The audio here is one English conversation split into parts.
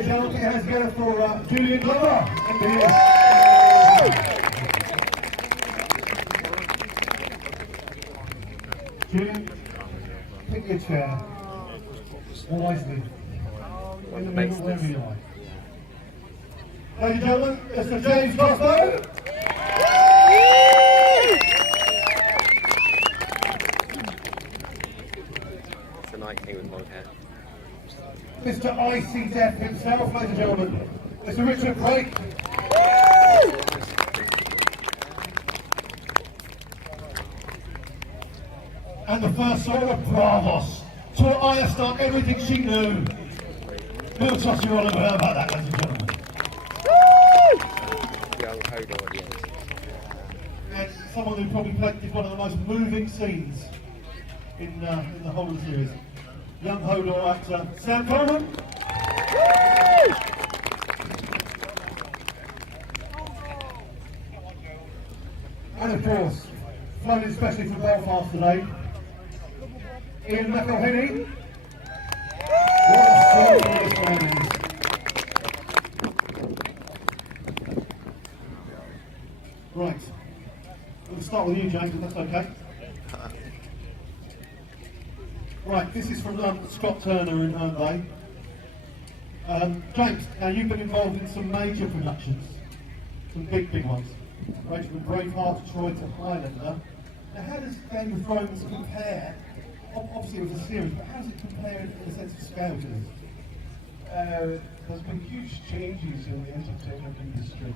Penalty has go for Julian Glover. Julian, pick your chair. Wisely. In the middle, wherever you like. Ladies and gentlemen, Mr. James Crossbow. It's a night king with long hair. Mr. Icy Death himself, ladies and gentlemen, Mr. Richard Brake. And the first sword of Bravos. Taught Iceland everything she knew. We'll toss you all over her about that, ladies and gentlemen. Young Hodor at the end. And someone who probably played one of the most moving scenes in the whole of the series. Young Hodor actor Sam Coleman. And of course, flown in especially from Belfast today, Ian McElhenney. What a story this one is. Right, we'll start with you, James, if that's okay. Right, this is from Scott Turner in Herne Bay. James, now you've been involved in some major productions, some big ones, ranging from Braveheart to Troy to Highlander. Now how does Game of Thrones compare? Obviously it was a series, but how does it compare in the sense of scale to this? There's been huge changes in the entertainment industry.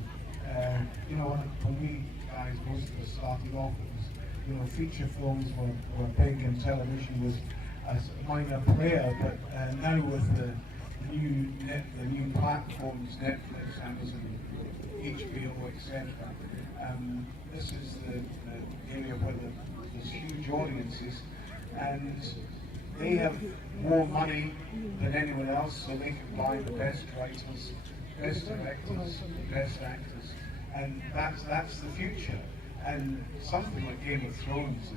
You know, when we guys, most of us started off, it was, you know, feature films were big and television was a minor player, but now with the new platforms, Netflix, Amazon, HBO, etc., this is the area where there's huge audiences, and they have more money than anyone else, so they can buy the best writers, best directors, best actors, and that's the future. And something like Game of Thrones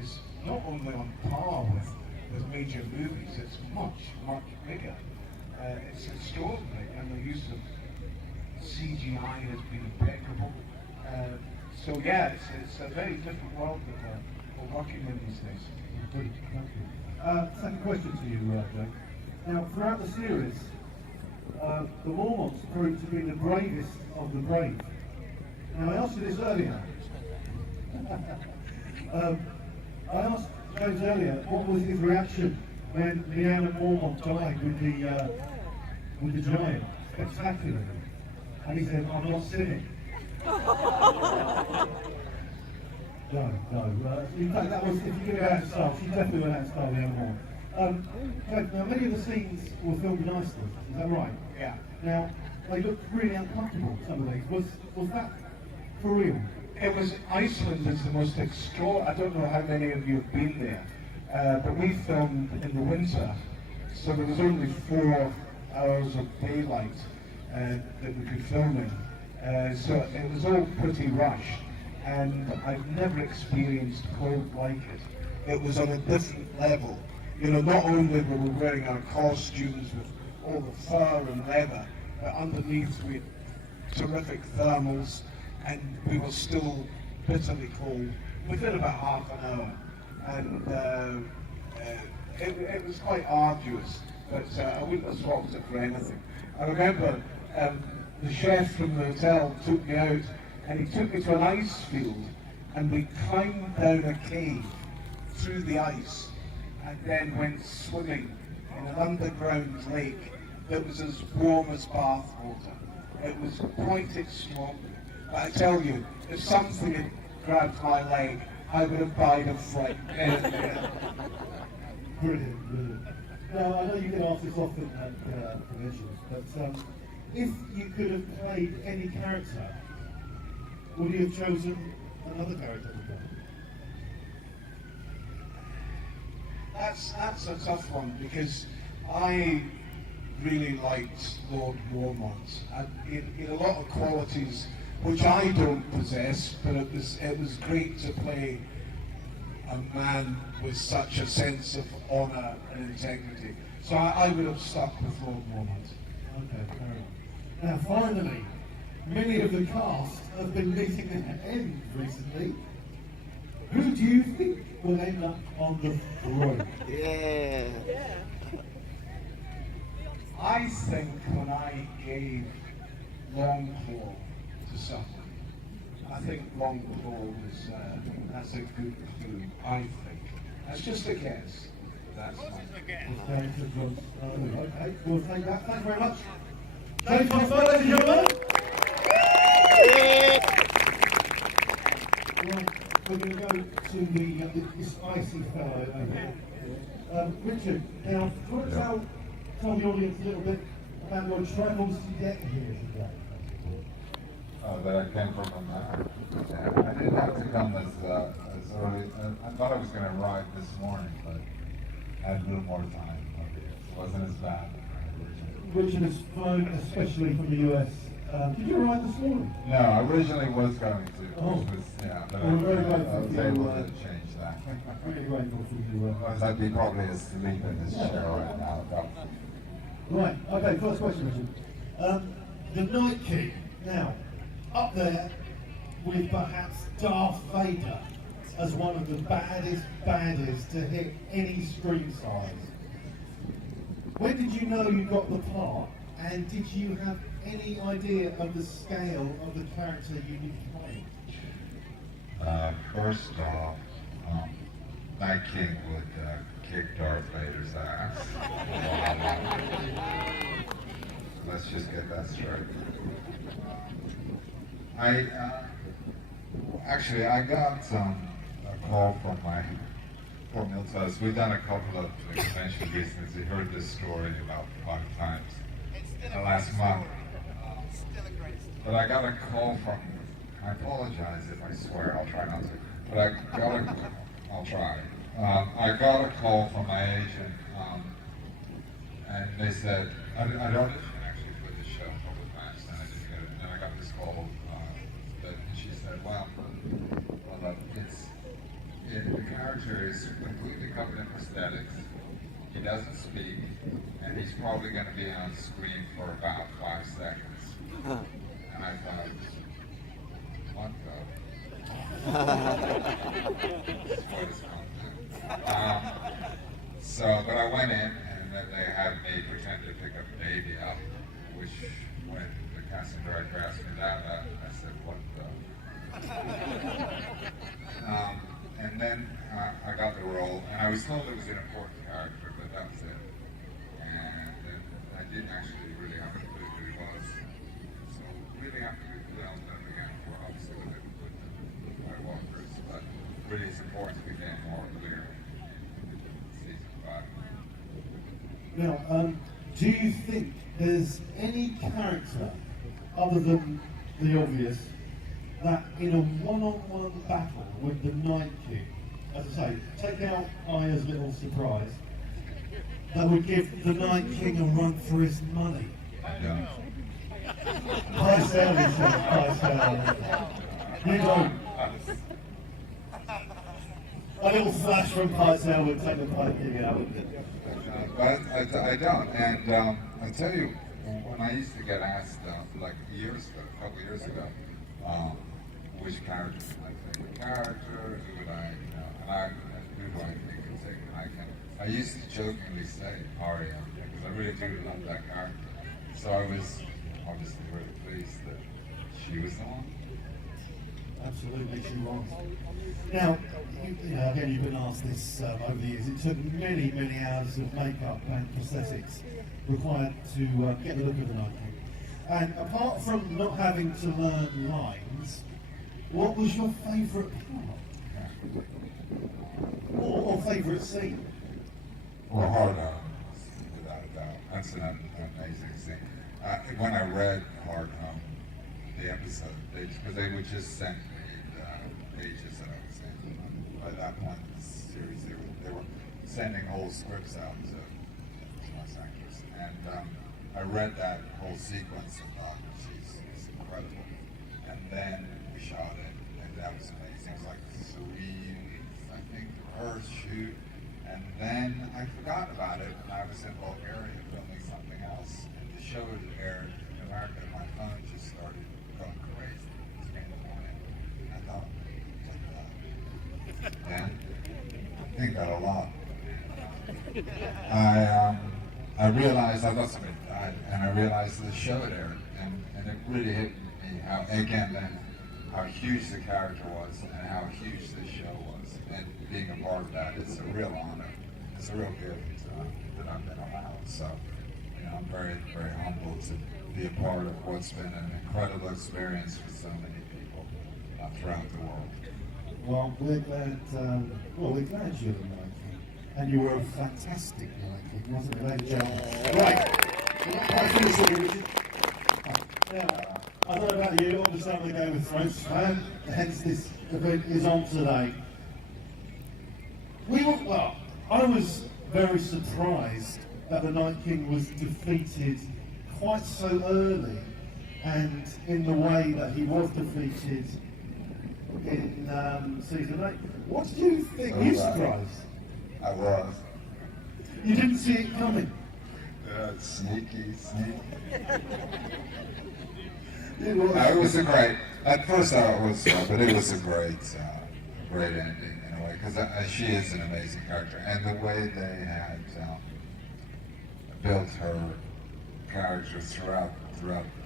is not only on par with major movies, it's much bigger. It's extraordinary, and the use of CGI has been impeccable. So yeah, it's a very different world that we're working in these days. Good, thank you. Second question to you, Jake. Now, throughout the series, the Mormonts proved to be the bravest of the brave. Now, I asked you this earlier. I asked James earlier, what was his reaction when Jeor Mormont died with the giant, spectacularly? And he said, I'm not cynic. No. In fact, that was, if you give it out to Star, she definitely went out to Star Jeor Mormont. Now, many of the scenes were filmed in Iceland, is that right? Yeah. Now, they looked really uncomfortable, some of these. Was that for real? It was. Iceland is the most extraordinary. I don't know how many of you have been there, but we filmed in the winter, so there was only 4 hours of daylight that we could film in. So it was all pretty rushed, and I've never experienced cold like it. It was on a different level. You know, not only were we wearing our costumes with all the fur and leather, but underneath we had terrific thermals, and we were still bitterly cold within about half an hour. And it was quite arduous, but I wouldn't have swapped it for anything. I remember the chef from the hotel took me out, and he took me to an ice field, and we climbed down a cave through the ice, and then went swimming in an underground lake that was as warm as bath water. It was quite extraordinary. But I tell you, if something had grabbed my leg, I would have died of fright. Brilliant. Now, I know you get asked this often at conventions, but if you could have played any character, would you have chosen another character to play? That's a tough one, because I really liked Lord Mormont. He had a lot of qualities which I don't possess, but it was great to play a man with such a sense of honour and integrity. So I would have stuck with Lord Mormont. Okay, fair enough. Now, finally, many of the cast have been meeting an end recently. Who do you think will end up on the throne? Yeah. I think when I gave Longclaw to someone, I think Longclaw is that's a good clue. I think that's just a guess. But that's my Okay, we'll take that. Thank you very much. James Pycelle, ladies and gentlemen. Right, we're going to go to this icy fellow over here. Richard, now, do you want to tell the audience a little bit about your travels to get here today? That I came from I didn't have to come as early. I thought I was going to arrive this morning, but I had a little more time. It wasn't as bad. Richard has flown especially from the US. Did you arrive this morning? No, I originally was going to. Oh. Which was, yeah, but Well, we're very I grateful was for able you, to change that. Really grateful for you. Otherwise, I'd be probably asleep in this chair right now. Right, okay, first question, Richard. The Night King, now, up there with perhaps Darth Vader as one of the baddest to hit any screen size. When did you know you got the part, and did you have any idea of the scale of the character you would play? First off, Night King would kick Darth Vader's ass. Let's just get that straight. I got a call from my poor Miltos. We've done a couple of conventions recently. We heard this story about 5 times in the last month. But I got a call from, I apologize if I swear, I'll try not to, but I'll try. I got a call from my agent, and they said, I auditioned actually for this show, Public Match, and I didn't get it. And then I got this call, and she said, well, the character is completely covered in prosthetics, he doesn't speak, and he's probably going to be on screen for about 5 seconds. And I thought, what the? But I went in, and then they had me pretend to pick up a baby up, which when the casting director asked me that, I said, what the? And then I got the role, and I was told it was an important character, but that was it. And I didn't actually really have a clue who he was. So really have to film them again, for obviously with my walkers, but really it's important to become more clear in season 5. Now, do you think there's any character, other than the obvious, that in a one-on-one battle with the Night King, as I say, take out Aya's little surprise, that would give the Night King a run for his money? Yeah. Pycelle, he says, Pycelle. You don't. A little flash from Pycelle would take the Night King out. But I don't, and I tell you, when I used to get asked, like a couple years ago, which character is my favorite character, who do I think is a Night King? I used to jokingly say Arya, because I really do love that character. So I was obviously really pleased that she was the one. Absolutely, she was. Now, again, you've been asked this over the years. It took many, many hours of makeup and prosthetics required to get the look of the Night King. And apart from not having to learn lines, what was your favourite part? Or favourite scene? Well, Hodor, without a doubt. That's an amazing scene. When I read Hodor, the episode, because they would just send me the pages that I was in. By that point in the series, they were sending whole scripts out to voice actors. And I read that whole sequence and thought, she's incredible. And then we shot it, and that was amazing. It was like 3 weeks, I think, for her shoot. And then I forgot about it, and I was in Bulgaria filming something else. And the show aired in America, my phone just started going crazy. It was kind of annoying. And I thought, what the? And I think that a lot. I realized I thought somebody died, and I realized the show had aired, and it really hit me how, again, then how huge the character was and how huge this show was, and being a part of that is a real honor. It's a real gift that I've been allowed. So, you know, I'm very, very humbled to be a part of what's been an incredible experience for so many people throughout the world. Well, we're glad you're the Night King, and you were a fantastic Night King, wasn't you, ladies and gentlemen? Right, we're not quite finished with you, Richard. Now, I don't know about you, obviously I'm a Game of Thrones fan, hence this event is on today. I was very surprised that the Night King was defeated quite so early, and in the way that he was defeated in season 8. What did you think? Were you surprised? I was. You didn't see it coming? Sneaky. It was. It was a great. At first, I was, but it was a great ending in a way because she is an amazing character, and the way they had built her character throughout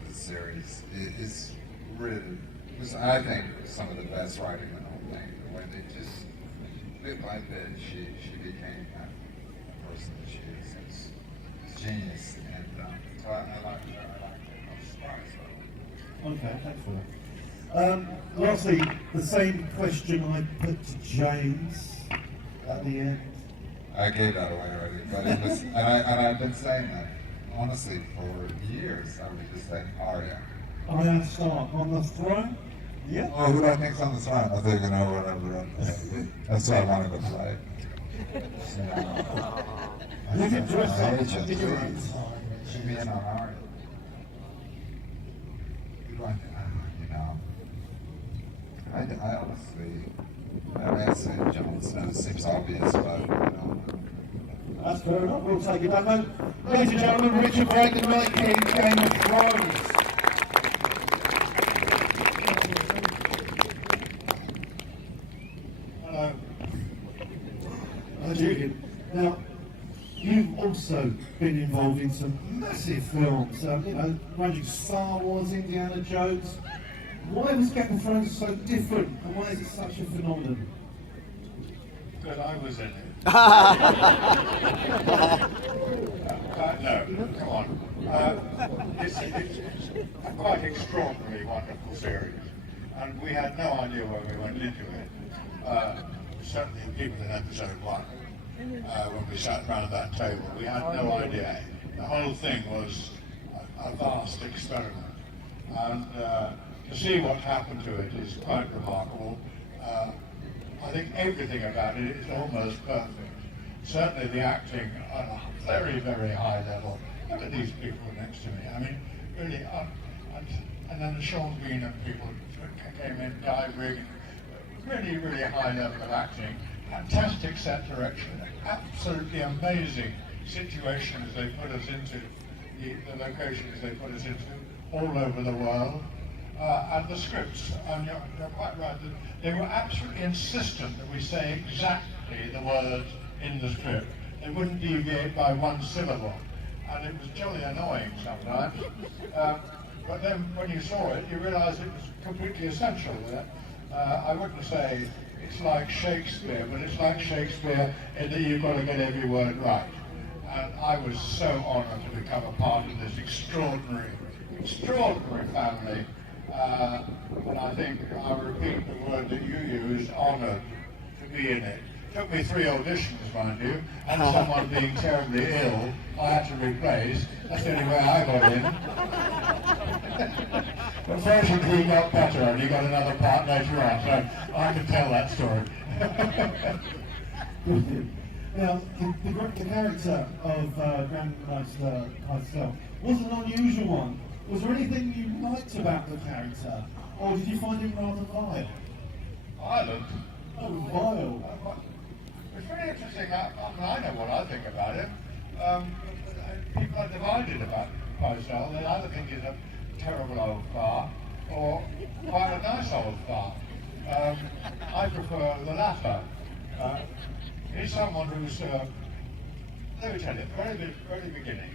the series is really. Was, I think, some of the best writing in the whole thing. The way they just bit by bit, she became that person that she is. It's genius, and so I liked her. I was surprised. Okay, thanks for that. Lastly, the same question I put to James at the end. I gave that away already, but it was, and I've been saying that honestly for years. I would just say Arya. I start on the throne. Yeah. Oh, who do I think's on the throne? I think I know whatever. That's what I wanted to play. You can dress up agent. in your own time. Should be in on Arya. Who do I think? You know, I honestly, I say Jon Snow seems obvious, but you know. That's fair enough. We'll take it back then. Ladies and gentlemen, Richard Brake, the Night King, Game of Thrones. Julian. Now, you've also been involved in some massive films, you know, ranging Star Wars, Indiana Jones. Why was Game of Thrones so different, and why is it such a phenomenon? Because I was in it. No, come on. It's a quite extraordinarily wonderful series, and we had no idea when we went into it. Certainly people in episode 1, when we sat around that table, we had no idea. The whole thing was a vast experiment, and to see what happened to it is quite remarkable. I think everything about it is almost perfect. Certainly the acting on a very, very high level. Look at these people next to me. I mean, really, and then the Sean Bean and people came in, Guy Rigg, really, really high level of acting. Fantastic set direction, absolutely amazing situations they put us into, the locations they put us into, all over the world. And the scripts, and you're quite right, they were absolutely insistent that we say exactly the words in the script. They wouldn't deviate by one syllable, and it was jolly annoying sometimes. But then when you saw it, you realised it was completely essential. I wouldn't say it's like Shakespeare, but it's like Shakespeare in that you've got to get every word right. And I was so honoured to become a part of this extraordinary family. And I think I'll repeat the word that you used, honoured to be in it. Took me 3 auditions, mind you, and someone being terribly ill, I had to replace. That's the only way I got in. But fortunately he got better and he got another part later on, so I can tell that story. Now, the character of Grand Maester Pycelle was an unusual one. Was there anything you liked about the character, or did you find him rather vile? Violent? Oh, vile. It's very interesting. I know what I think about him. People are divided about Pycelle. They either think he's a terrible old fart or quite a nice old fart. I prefer the latter. He's someone who's, let me tell you, very beginning,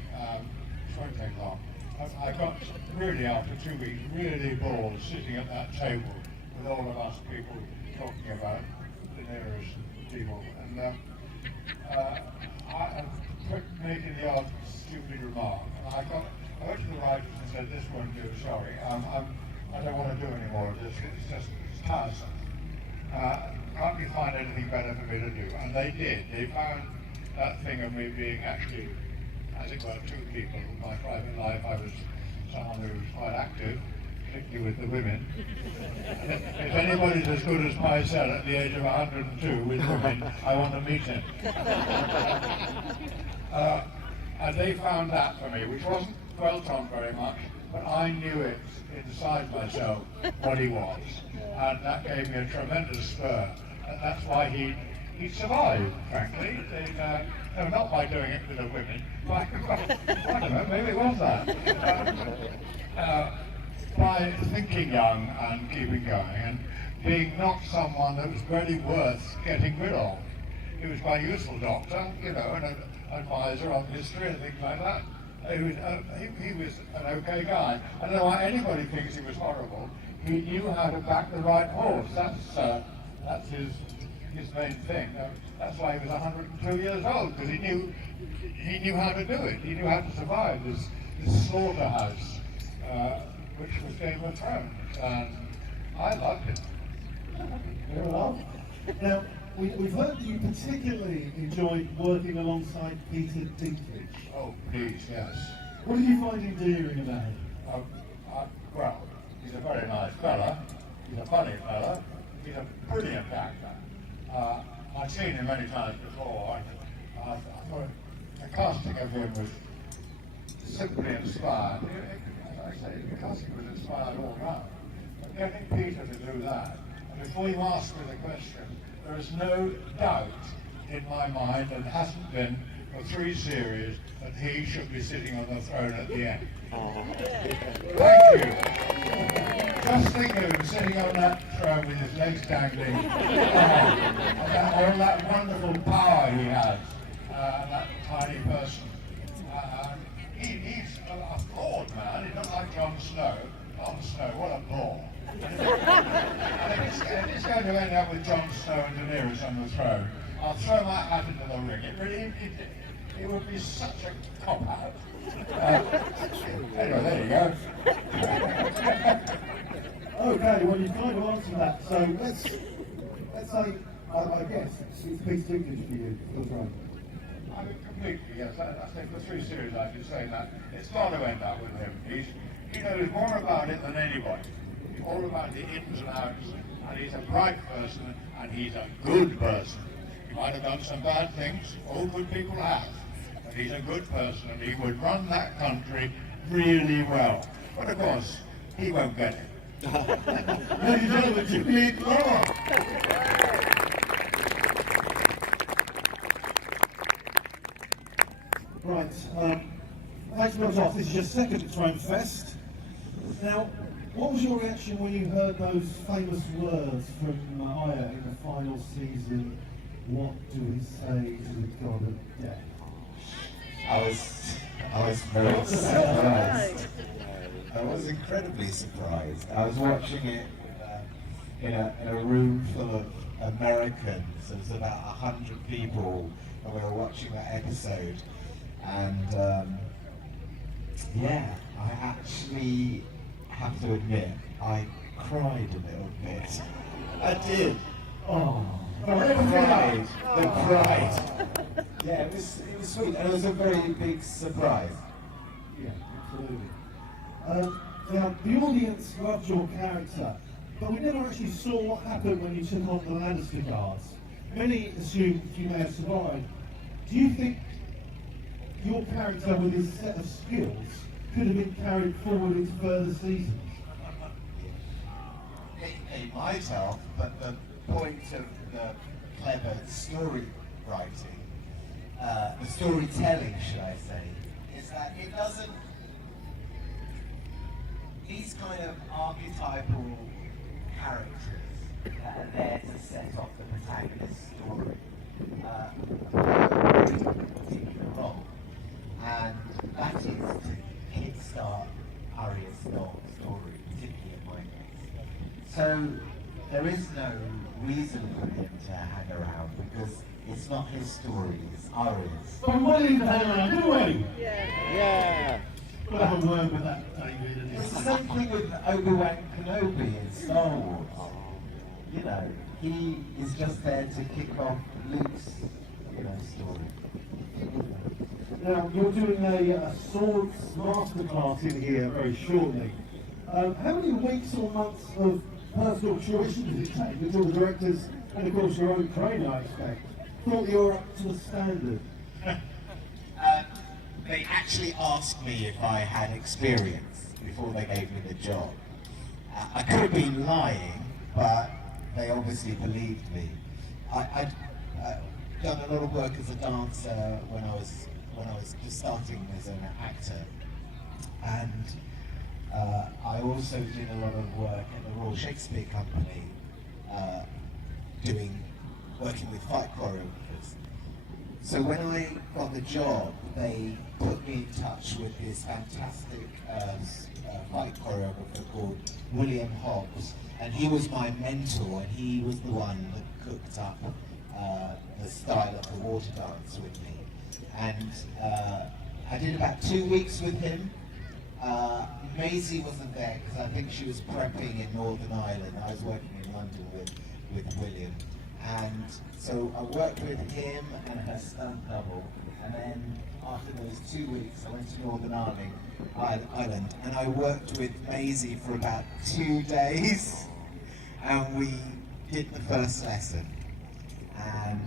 it won't take long. I got really, after 2 weeks, really bored sitting at that table with all of us people talking about the nearest people. And I making the odd stupid remark. And I went to the writers and said, this won't do, sorry. I don't want to do any more of this. It's tiresome. Can't you find anything better for me to do? And they did. They found that thing of me being actually, as it were, two people. In my private life, I was someone who was quite active, particularly with the women. And if anybody's as good as Pycelle at the age of 102 with women, I want to meet him. And they found that for me, which wasn't dwelt on very much, but I knew it inside myself what he was. And that gave me a tremendous spur. And that's why he survived, frankly. No, not by doing it with the women. By, I don't know, maybe it was that. By thinking young and keeping going, and being not someone that was really worth getting rid of. He was quite a useful doctor, you know, and an advisor on history and things like that. He was an okay guy. I don't know why anybody thinks he was horrible. He knew how to back the right horse. That's his main thing. That's why he was 102 years old, because he knew how to do it. He knew how to survive this slaughterhouse, which was Game of Thrones. And I loved it. Very well. Now, we've heard that you particularly enjoyed working alongside Peter Dinklage. Oh, please, yes. What did you find endearing about him? Well, he's a very nice fella. He's a funny fella. He's a brilliant actor. I've seen him many times before. I thought the casting of him was simply inspired. As I say, the casting was inspired all round. But getting Peter to do that, and before you ask me the question, there is no doubt in my mind, and hasn't been for 3 series, that he should be sitting on the throne at the end. Thank you. Just think of him sitting on that throne with his legs dangling, and all that wonderful power he has, that tiny person. He's a flawed man. He's not like Jon Snow. Jon Snow, what a bore. And if it's going to end up with Jon Snow and Daenerys on the throne, I'll throw my hat into the ring. It would be such a cop-out. Anyway, there you go. Okay, well, you've kind of answered that. So let's say, I guess, it's Peter Dinklage for you, for the throne. I mean, completely, yes. I think for 3 series I should say that. It's got to end up with him. He knows more about it than anybody. He's all about the ins and outs, and he's a bright person, and he's a good person. He might have done some bad things, all good people have, but he's a good person, and he would run that country really well. But of course, he won't get it. Ladies and gentlemen, Jimmy Law. Right, thanks very much. This is your second Thronefest. Now, what was your reaction when you heard those famous words from Arya in the final season? What do we say to the god of death? I was very surprised. I was incredibly surprised. I was watching it in a room full of Americans. There was about 100 people, and we were watching that episode. And yeah, I actually have to admit, I cried a little bit. I did. Oh, The pride. Yeah, it was sweet, and it was a very big surprise. yeah, absolutely. Now, the audience loved your character, but we never actually saw what happened when you took on the Lannister guards. Many assumed you may have survived. Do you think your character with his set of skills could have been carried forward into further seasons? It might have, but the point of the clever story writing, the storytelling, should I say, is that it doesn't these kind of archetypal characters that are there to set off the protagonist's story play a particular role, and that is to kickstart Arya's story, particularly in my case. So there is no reason for him to hang around because it's not his story, it's Arya's. But we wanted him to hang around, didn't we? Yeah. We'll have a word with that, David. And It's the same thing with Obi-Wan Kenobi in Star Wars. You know, he is just there to kick off Luke's, story. Now, you're doing a swords masterclass in here very shortly. How many weeks or months of personal tuition does it take with all the directors and, of course, your own trainer, I expect? Thought you were up to the standard. They actually asked me if I had experience before they gave me the job. I could have been lying, but they obviously believed me. I'd done a lot of work as a dancer when I was just starting as an actor, and I also did a lot of work at the Royal Shakespeare Company, working with fight choreographers. So when I got the job, they put me in touch with this fantastic fight choreographer called William Hobbs, and he was my mentor, and he was the one that cooked up the style of the water dance with me. And I did about 2 weeks with him. Maisie wasn't there because I think she was prepping in Northern Ireland. I was working in London with William. And so I worked with him and her stunt double, and then after those 2 weeks I went to Northern Ireland and I worked with Maisie for about 2 days, and we did the first lesson. And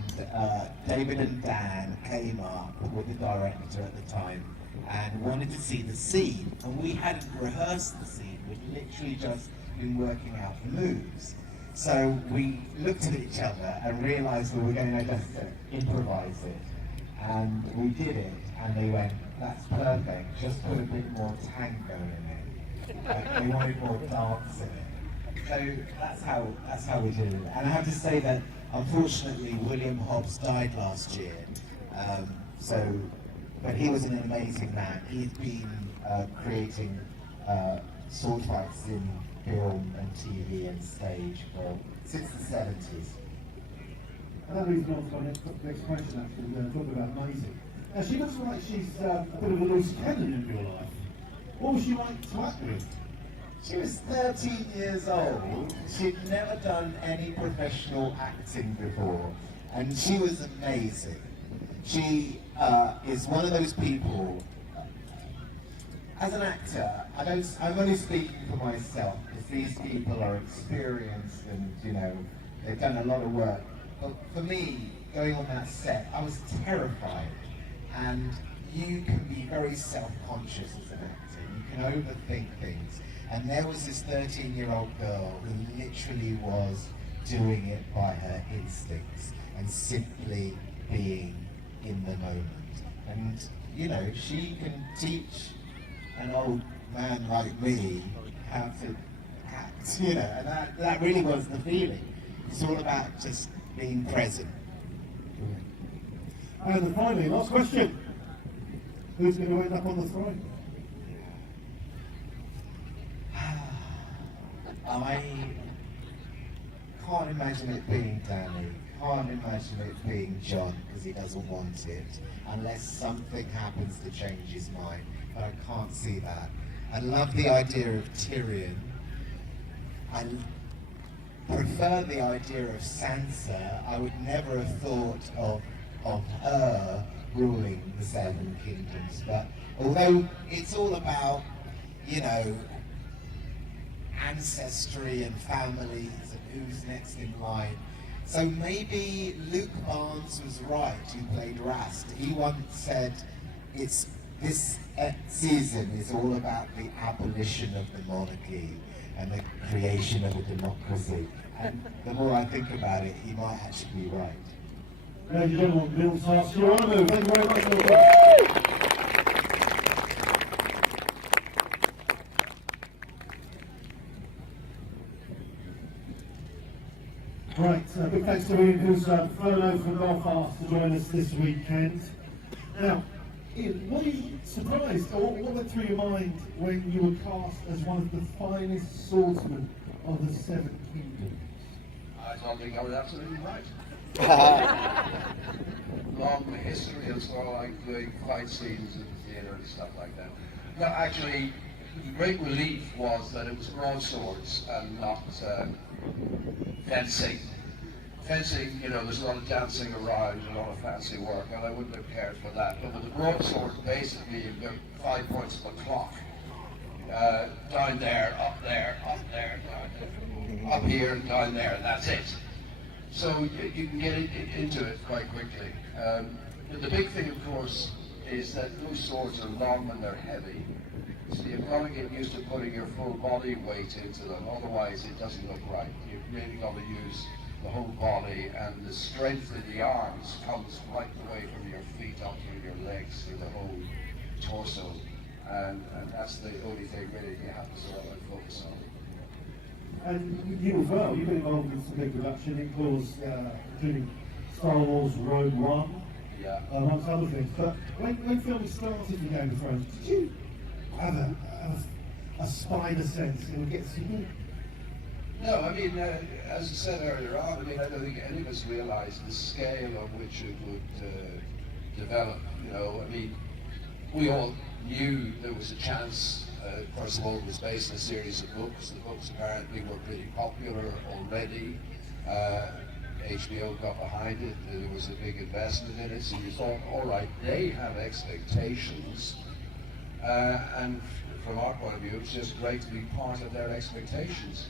David and Dan came up with the director at the time and wanted to see the scene, and we hadn't rehearsed the scene, we'd literally just been working out the moves. So we looked at each other and realised we were going to just improvise it, and we did it, and they went, "That's perfect, just put a bit more tango in it." They wanted more dance in it. So that's how we did it. And I have to say that unfortunately William Hobbs died last year, but he was an amazing man. He'd been creating sword fights in film and TV and stage since the 70s. And that leads me on to my next question, actually. We're talking about Maisie. Now, she looks like she's a bit of a loose cannon in your life. What was she like to act with? She was 13 years old. She'd never done any professional acting before, and she was amazing. She is one of those people. As an actor, I'm only speaking for myself, because these people are experienced and, they've done a lot of work. But for me, going on that set, I was terrified. And you can be very self-conscious as an actor. You can overthink things. And there was this 13-year-old girl who literally was doing it by her instincts and simply being in the moment. And, she can teach an old man like me how to act, and that really was the feeling. It's all about just being present. And then finally, last question. Who's going to end up on the throne? I can't imagine it being Danny. Can't imagine it being John, because he doesn't want it, unless something happens to change his mind. But I can't see that. I love the idea of Tyrion. I prefer the idea of Sansa. I would never have thought of her ruling the Seven Kingdoms. But although it's all about, ancestry and families and who's next in line. So maybe Luke Barnes was right, who played Rast. He once said, this season is all about the abolition of the monarchy and the creation of a democracy. And the more I think about it, he might actually be right. Ladies and gentlemen, Bill Syrio Forel, thank you very much for your Right, big thanks to Ian, who's furloughed from Belfast to join us this weekend. Now, Ian, what are you surprised, or what went through your mind when you were cast as one of the finest swordsmen of the Seven Kingdoms? I don't think I was absolutely right. Long history of sort of like doing fight scenes in the theatre and stuff like that. No, actually, the great relief was that it was broadswords and not fencing. Fencing, you know, there's a lot of dancing around, a lot of fancy work, and I wouldn't have cared for that. But with the broadsword, basically, you've got 5 points of a clock. Down there, up there, up there, down there, up here, and down there, and that's it. So you can get into it quite quickly. But the big thing, of course, is that those swords are long and they're heavy. So you've got to get used to putting your full body weight into them, otherwise it doesn't look right. You've really got to use the whole body, and the strength in the arms comes right away from your feet up through your legs, through the whole torso. And that's the only thing really you have to sort of focus on. And you as well, you've been involved in some big production, including Star Wars Rogue One, Yeah. amongst other things. But when filming started for Game of Thrones, did you have a spider sense it would get to you? No, I mean, as I said earlier on, I mean, I don't think any of us realised the scale on which it would develop. You know, I mean, we all knew there was a chance. First of all, it was based on a series of books. The books apparently were pretty popular already. HBO got behind it. There was a big investment in it. So you thought, all right, they have expectations. And from our point of view, it's just great to be part of their expectations.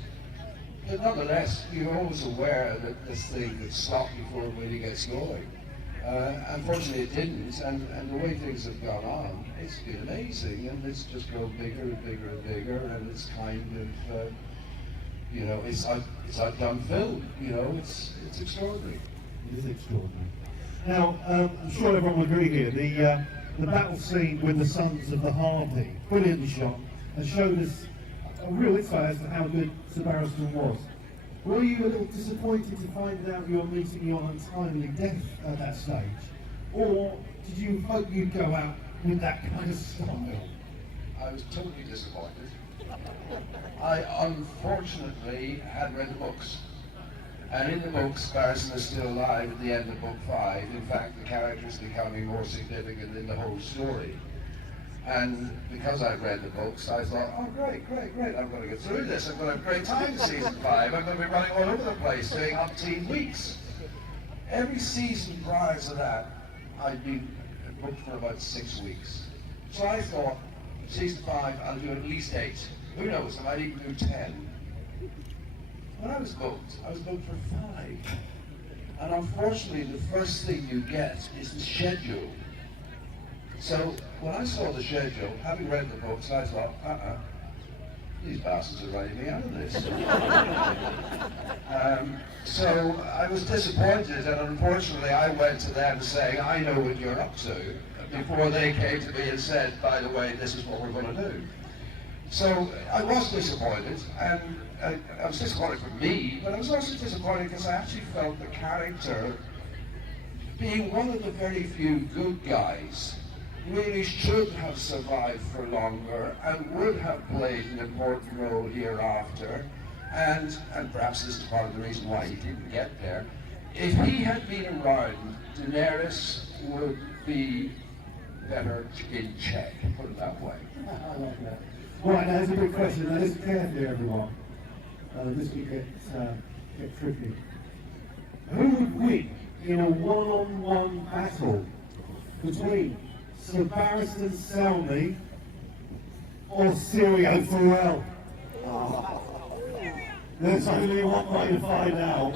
But nonetheless, you're always aware that this thing could stop before it really gets going. Unfortunately, it didn't, and the way things have gone on, it's been amazing, and it's just grown bigger and bigger and bigger, and it's kind of, you know, it's outdone film. You know, it's extraordinary. It is extraordinary. Now, I'm sure everyone will agree here, the battle scene with the Sons of the Harpy, brilliantly shot, and showed us a real insight as to how good Sir Barristan was. Were you a little disappointed to find out you were meeting your untimely death at that stage? Or did you hope you'd go out with that kind of style? I was totally disappointed. I unfortunately had read the books. And in the books, Barristan is still alive at the end of book 5. In fact, the character is becoming more significant in the whole story. And because I've read the books, I thought, oh great, I'm going to get through this. I'm going to have a great time in season 5. I'm going to be running all over the place doing umpteen weeks. Every season prior to that, I'd been booked for about 6 weeks. So I thought, season 5, I'll do at least 8. Who knows, I might even do 10. When I was booked for 5. And unfortunately, the first thing you get is the schedule. So when I saw the schedule, having read the books, I thought, these bastards are writing me out of this. So I was disappointed, and unfortunately I went to them saying, I know what you're up to, before they came to me and said, by the way, this is what we're going to do. So I was disappointed, and I was disappointed for me, but I was also disappointed because I actually felt the character, being one of the very few good guys, really should have survived for longer and would have played an important role hereafter, and perhaps this is part of the reason why he didn't get there. If he had been around, Daenerys would be better in check, put it that way. I like that. Right, now there's a big question. Now listen carefully, everyone. This could get tricky. Who would win in a one-on-one battle between Sir Barristan Selmy or Syrio Forel? There's only one way to find out.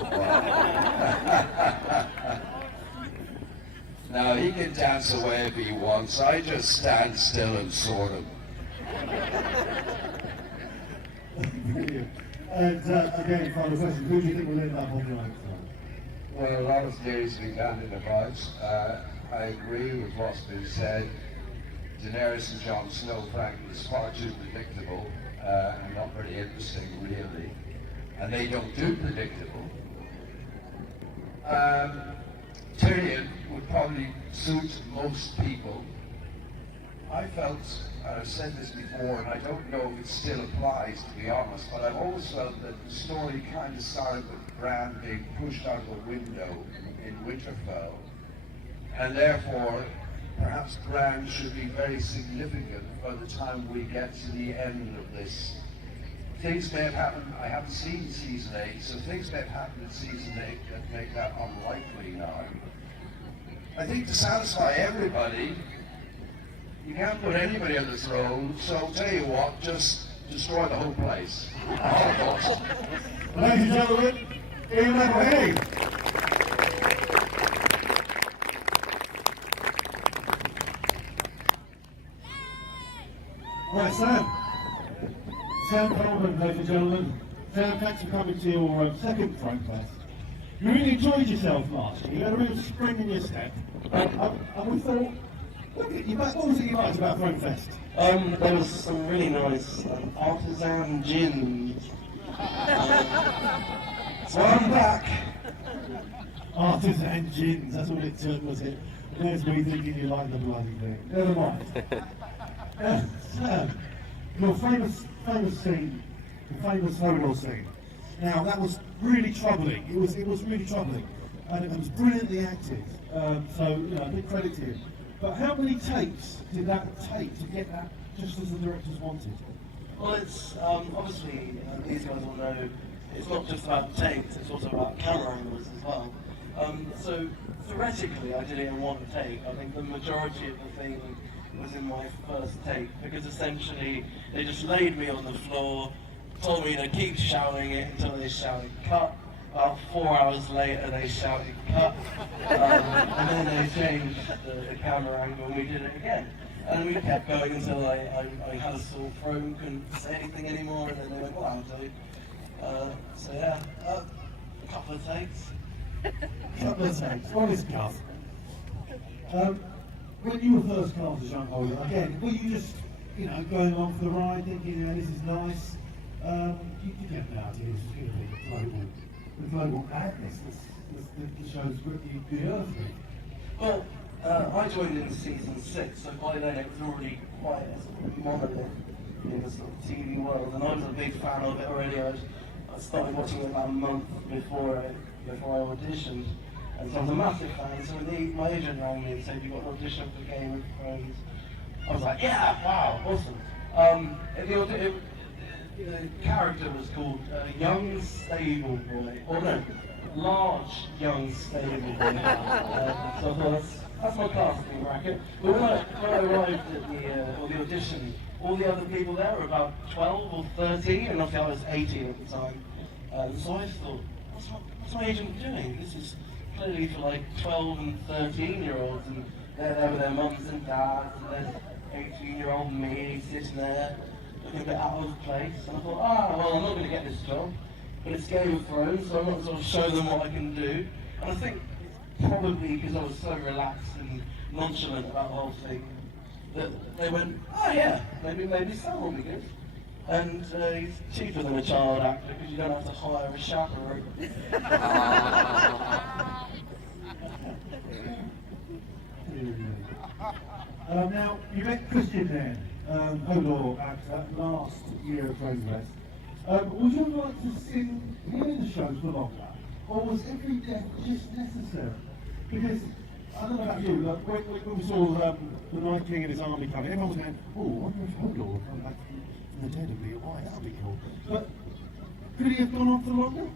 Now he can dance away if he wants. I just stand still and sword him. Brilliant. And again, final question, who do you think will end up on the outside? Well, a lot of theories have been bandied about. I agree with what's been said. Daenerys and Jon Snow, frankly, is far too predictable and not very interesting, really. And they don't do predictable. Tyrion would probably suit most people. I felt, and I've said this before, and I don't know if it still applies to be honest, but I've always felt that the story kind of started with Bran being pushed out of a window in Winterfell, and therefore perhaps Bran should be very significant by the time we get to the end of this. Things may have happened, I haven't seen season 8, so things may have happened in season 8 that make that unlikely now. I think to satisfy everybody, you can't put anybody on the throne, so I'll tell you what, just destroy the whole place. Ladies and gentlemen, Ian McElhinney. Right, Sam. Sam Coleman, ladies and gentlemen. Sam, thanks for coming to your second Thronefest. You really enjoyed yourself last year. You had a real spring in your step. And we thought, look at you back. What was it you liked about Thronefest? There was some really nice artisan gins. So I'm back. Artisan gins, that's what it took, was it? There's me thinking you like the bloody thing. Never mind. Sam, your famous scene, the famous Hodor scene. Now that was really troubling. It was really troubling, and it was brilliantly acted. So you know, big credit to you. But how many takes did that take to get that just as the directors wanted? Well, it's obviously these guys all know it's not just about takes; it's also about camera angles as well. So theoretically, I did it in one take. I think the majority of the thing was in my first take because essentially they just laid me on the floor, told me to keep shouting it until they shouted cut. About 4 hours later they shouted cut, and then they changed the camera angle and we did it again. And we kept going until I had a sore throat and couldn't say anything anymore, and then they went, well, I'll do. So yeah, a couple of takes. Couple of takes, honest Gus. When you were first cast as young Hodor, again, were you just, you know, going along for the ride, thinking, you know, this is nice? You didn't have no idea this was going to be the global madness that shows the Earth with. Well, I joined in season 6, so by then it was already quite a sort of monolith in the sort of TV world, and I was a big fan of it already. I started watching it about a month before I auditioned, and so I was a massive fan. So when my agent rang me and said, "You've got an audition for Game of Thrones," I was like, "Yeah, wow, awesome." The character was called Young Stable Boy, or no, Large Young Stable Boy. So I thought that's my casting bracket. But when I arrived at the audition, all the other people there were about 12 or 13, and obviously I was 18 at the time. So I thought, what's my agent doing? This is clearly for like 12 and 13-year-olds, and they're there with their mums and dads, and there's 18-year-old me sitting there looking a bit out of place. And I thought, well, I'm not going to get this job, but it's Game of Thrones, so I might as well show them what I can do. And I think probably because I was so relaxed and nonchalant about the whole thing, that they went, yeah, maybe Sam will be good. And he's cheaper than a child actor because you don't have to hire a chaperone. Now, you met Christian then, Hodor actor, last year at Thronefest. Would you like to sing him in the shows for longer? Or was every death just necessary? Because, I don't know about you, like, when we saw the Night King and his army coming, everyone was going, oh, I wonder if Hodor would come back from the dead and be alive, that would be cool. But, could he have gone on for longer?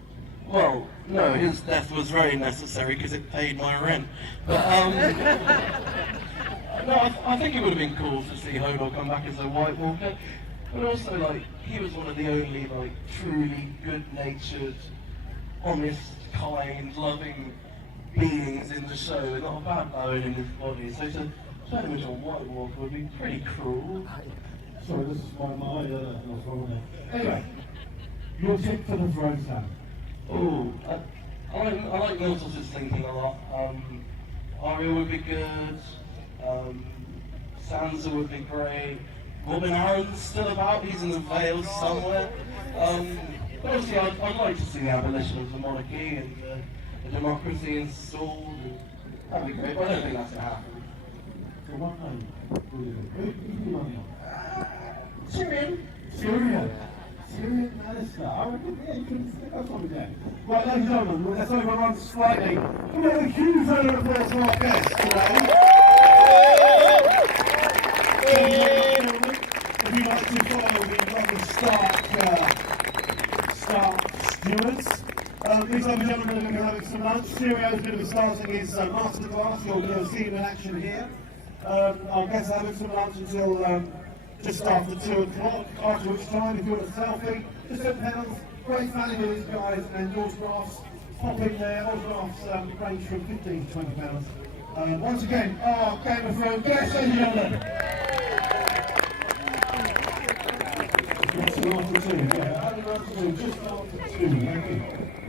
Well, no, his death was very necessary because it paid my rent. But, no, I think it would have been cool to see Hodor come back as a White Walker. But also, like, he was one of the only, like, truly good-natured, honest, kind, loving beings in the show, and not a bad bone in his body. So to turn him into a White Walker would be pretty cruel. Sorry, this is my mind. What's wrong with that? Anyway, your tip for the throne, Sam. Oh, I like Miltos' thinking a lot. Arya would be good. Sansa would be great. Robin Aaron's still about. He's in the Vale somewhere. But obviously, I'd like to see the abolition of the monarchy and a democracy installed. That'd be great, but I don't think that's going to happen. So what name? Who's the money on? Syrian. Syria. Syrian Maester. I reckon, yeah, you can stick us on there. Right, ladies and gentlemen, let's overrun slightly. Can we have a huge round of applause for our guests today? If you'd like to follow the lovely Stark stewards, these other gentlemen are going to be having some lunch. Syrio is going to be starting his masterclass. You'll see him in action here. Our guests are having some lunch until just after 2 o'clock, after which time, if you want a selfie, just £10, great value with these guys, and autographs, pop in there. Autographs range from £15 to £20. Once again, our Game of Thrones guests, ladies and gentlemen. Just after 2, yeah. Just after 2, thank you.